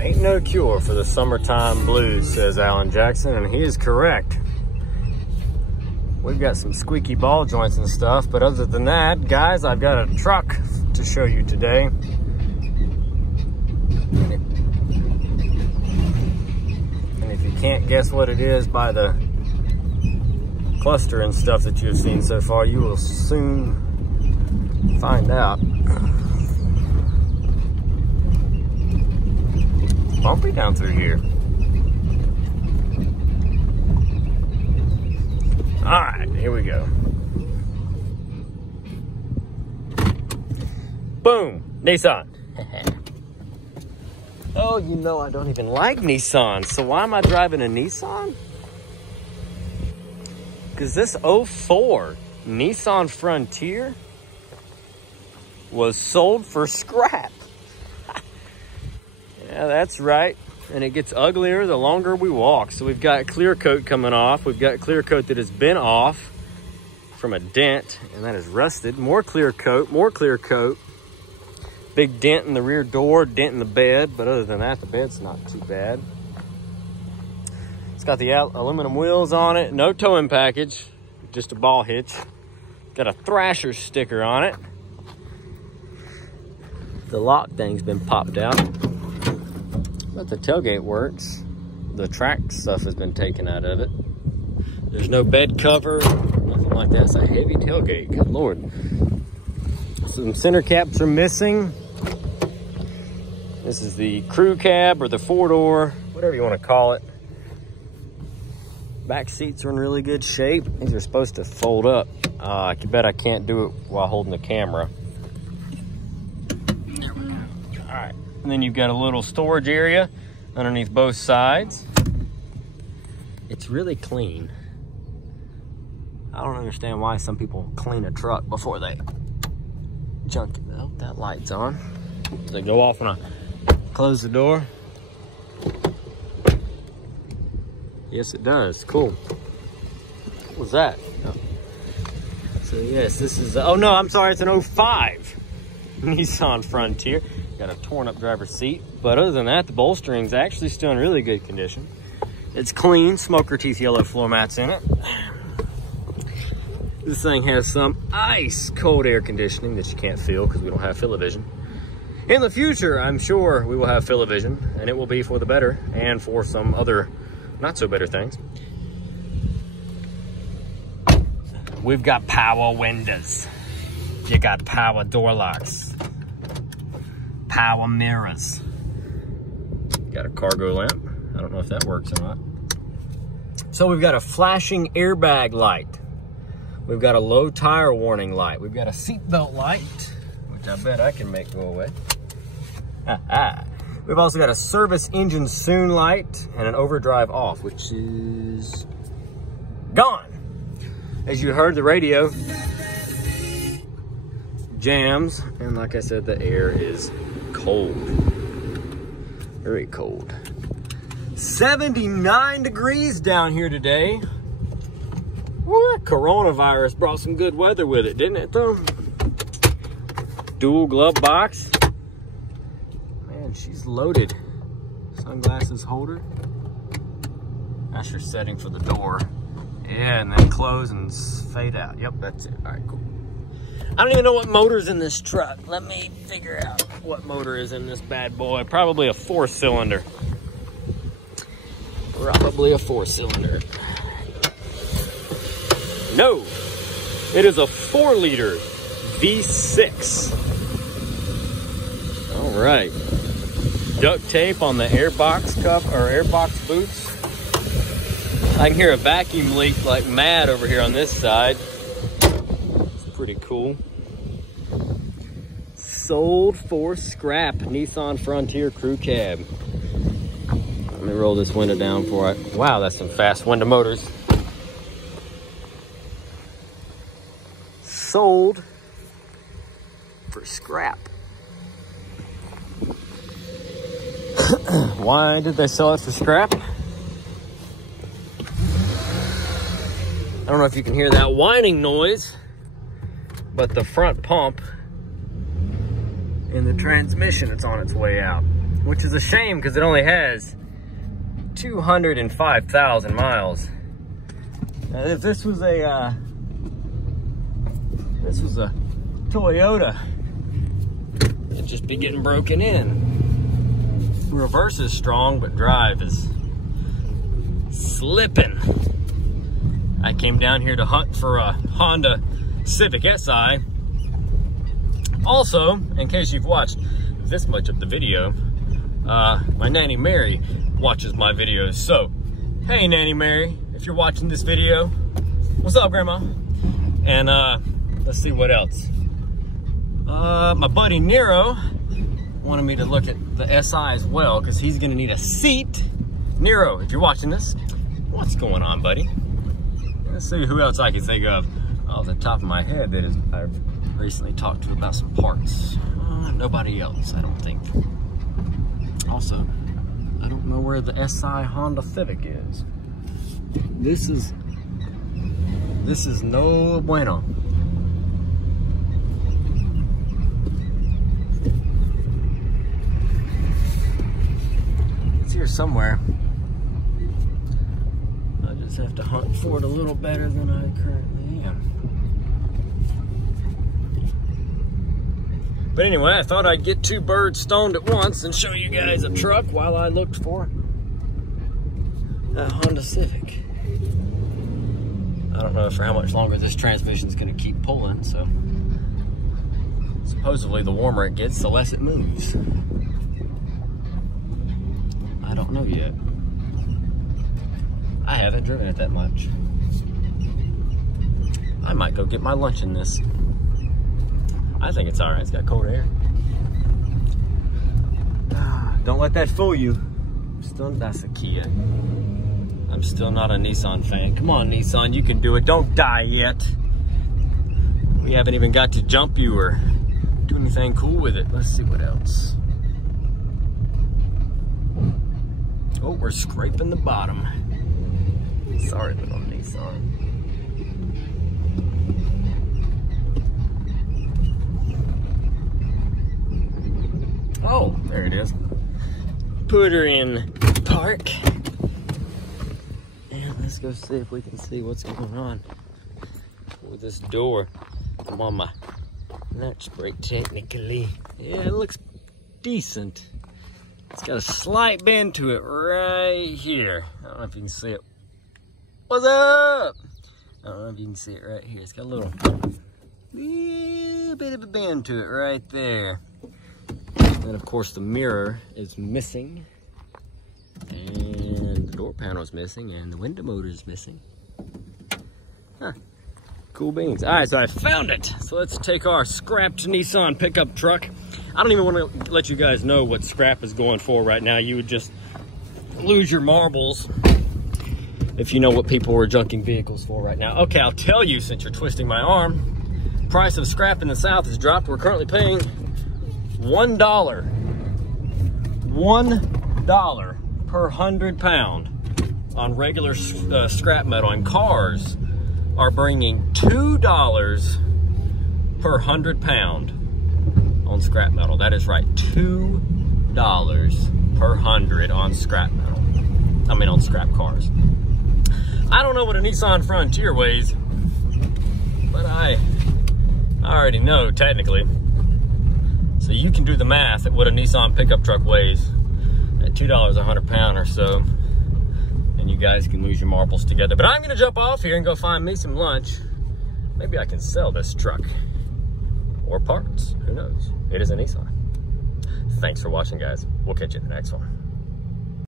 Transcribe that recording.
Ain't no cure for the summertime blues, says Alan Jackson, and he is correct. We've got some squeaky ball joints and stuff, but other than that, guys, I've got a truck to show you today. And if you can't guess what it is by the cluster and stuff that you've seen so far, you will soon find out. Bumpy down through here. All right, here we go. Boom, Nissan. Oh, you know I don't even like Nissan, so why am I driving a Nissan? Because this 04 Nissan Frontier was sold for scrap. Yeah, that's right. And it gets uglier the longer we walk. So we've got clear coat coming off. We've got clear coat that has been off from a dent, and that is rusted. More clear coat, more clear coat. Big dent in the rear door, dent in the bed, but other than that, the bed's not too bad. It's got the aluminum wheels on it, no towing package, just a ball hitch. Got a Thrasher sticker on it. The lock thing's been popped out, but the tailgate works. The track stuff has been taken out of it. There's no bed cover, nothing like that. It's a heavy tailgate, good Lord. Some center caps are missing. This is the crew cab or the four-door, whatever you want to call it. Back seats are in really good shape. These are supposed to fold up. I bet I can't do it while holding the camera. There we go. All right, and then you've got a little storage area underneath both sides. It's really clean. I don't understand why some people clean a truck before they junk it. Oh, that light's on. Does it go off when I close the door? Yes, it does. Cool. What was that? Oh. So yes, this is, oh no, I'm sorry, it's an 05 Nissan Frontier. Got a torn up driver's seat, but other than that, the bolstering's actually still in really good condition. It's clean, smoker teeth yellow floor mats in it. This thing has some ice cold air conditioning that you can't feel because we don't have Fill-O-Vision. In the future, I'm sure we will have Fill-O-Vision, and it will be for the better and for some other not so better things. We've got power windows. You got power door locks, power mirrors. Got a cargo lamp. I don't know if that works or not. So we've got a flashing airbag light. We've got a low tire warning light. We've got a seatbelt light, which I bet I can make go away. We've also got a service engine soon light and an overdrive off, which is gone. As you heard, the radio jams, and like I said, the air is cold, very cold. 79 degrees down here today. Woo, coronavirus brought some good weather with it, didn't it though? Dual glove box. Man, she's loaded. Sunglasses holder. That's your setting for the door. Yeah, and then close and fade out. Yep, that's it. All right, cool. I don't even know what motor's in this truck. Let me figure out what motor is in this bad boy. Probably a 4-cylinder. Probably a 4-cylinder. No, it is a 4-liter V6. All right. Duct tape on the airbox cup or airbox boots. I can hear a vacuum leak like mad over here on this side. It's pretty cool. Sold for scrap Nissan Frontier crew cab. Let me roll this window down for it. Wow, that's some fast window motors. Sold for scrap. Why did they sell it for scrap? I don't know if you can hear that whining noise, but the front pump in the transmission, it's on its way out. which is a shame because it only has 205,000 miles. Now, if this was a Toyota, it'd just be getting broken in. Reverse is strong, but drive is slipping. I came down here to hunt for a Honda Civic Si. Also, in case you've watched this much of the video, my Nanny Mary watches my videos. So, hey Nanny Mary, if you're watching this video, what's up, Grandma? And let's see what else. My buddy Nero wanted me to look at the SI as well because he's gonna need a seat. Nero, if you're watching this, what's going on, buddy? Let's see who else I can think of off the top of my head that I've recently talked to about some parts. Nobody else, I don't think. Also, I don't know where the SI Honda Civic is. This is no bueno. It's here somewhere. I just have to hunt for it a little better than I currently am. But anyway, I thought I'd get two birds stoned at once and show you guys a truck while I looked for a Honda Civic. I don't know for how much longer this transmission's gonna keep pulling, so supposedly the warmer it gets, the less it moves. I don't know yet. I haven't driven it that much. I might go get my lunch in this. I think it's all right. It's got cold air. Don't let that fool you. That's a Kia. I'm still not a Nissan fan. Come on, Nissan, you can do it. Don't die yet. We haven't even got to jump you or do anything cool with it. Let's see what else. Oh, we're scraping the bottom. Sorry, little Nissan. Oh, there it is. Put her in park. And let's go see if we can see what's going on with this door. Come on, my latch brake technically. Yeah, it looks decent. It's got a slight bend to it right here. I don't know if you can see it. What's up? I don't know if you can see it right here. It's got a little bit of a bend to it right there. And of course the mirror is missing. And the door panel is missing. And the window motor is missing. Huh. Cool beans. All right, so I found it. So let's take our scrapped Nissan pickup truck. I don't even want to let you guys know what scrap is going for right now. You would just lose your marbles if you know what people were junking vehicles for right now. Okay, I'll tell you since you're twisting my arm. Price of scrap in the South has dropped. We're currently paying $1. $1 per 100 pound on regular scrap metal. And cars are bringing $2 per 100 pound on scrap metal. That is right, $2 per 100 on scrap metal. I mean on scrap cars. I don't know what a Nissan Frontier weighs, but I already know technically. So you can do the math at what a Nissan pickup truck weighs at $2 a 100 pound or so. And you guys can lose your marbles together. But I'm gonna jump off here and go find me some lunch. Maybe I can sell this truck. Or parts, who knows? It is a Nissan. Thanks for watching, guys. We'll catch you in the next one.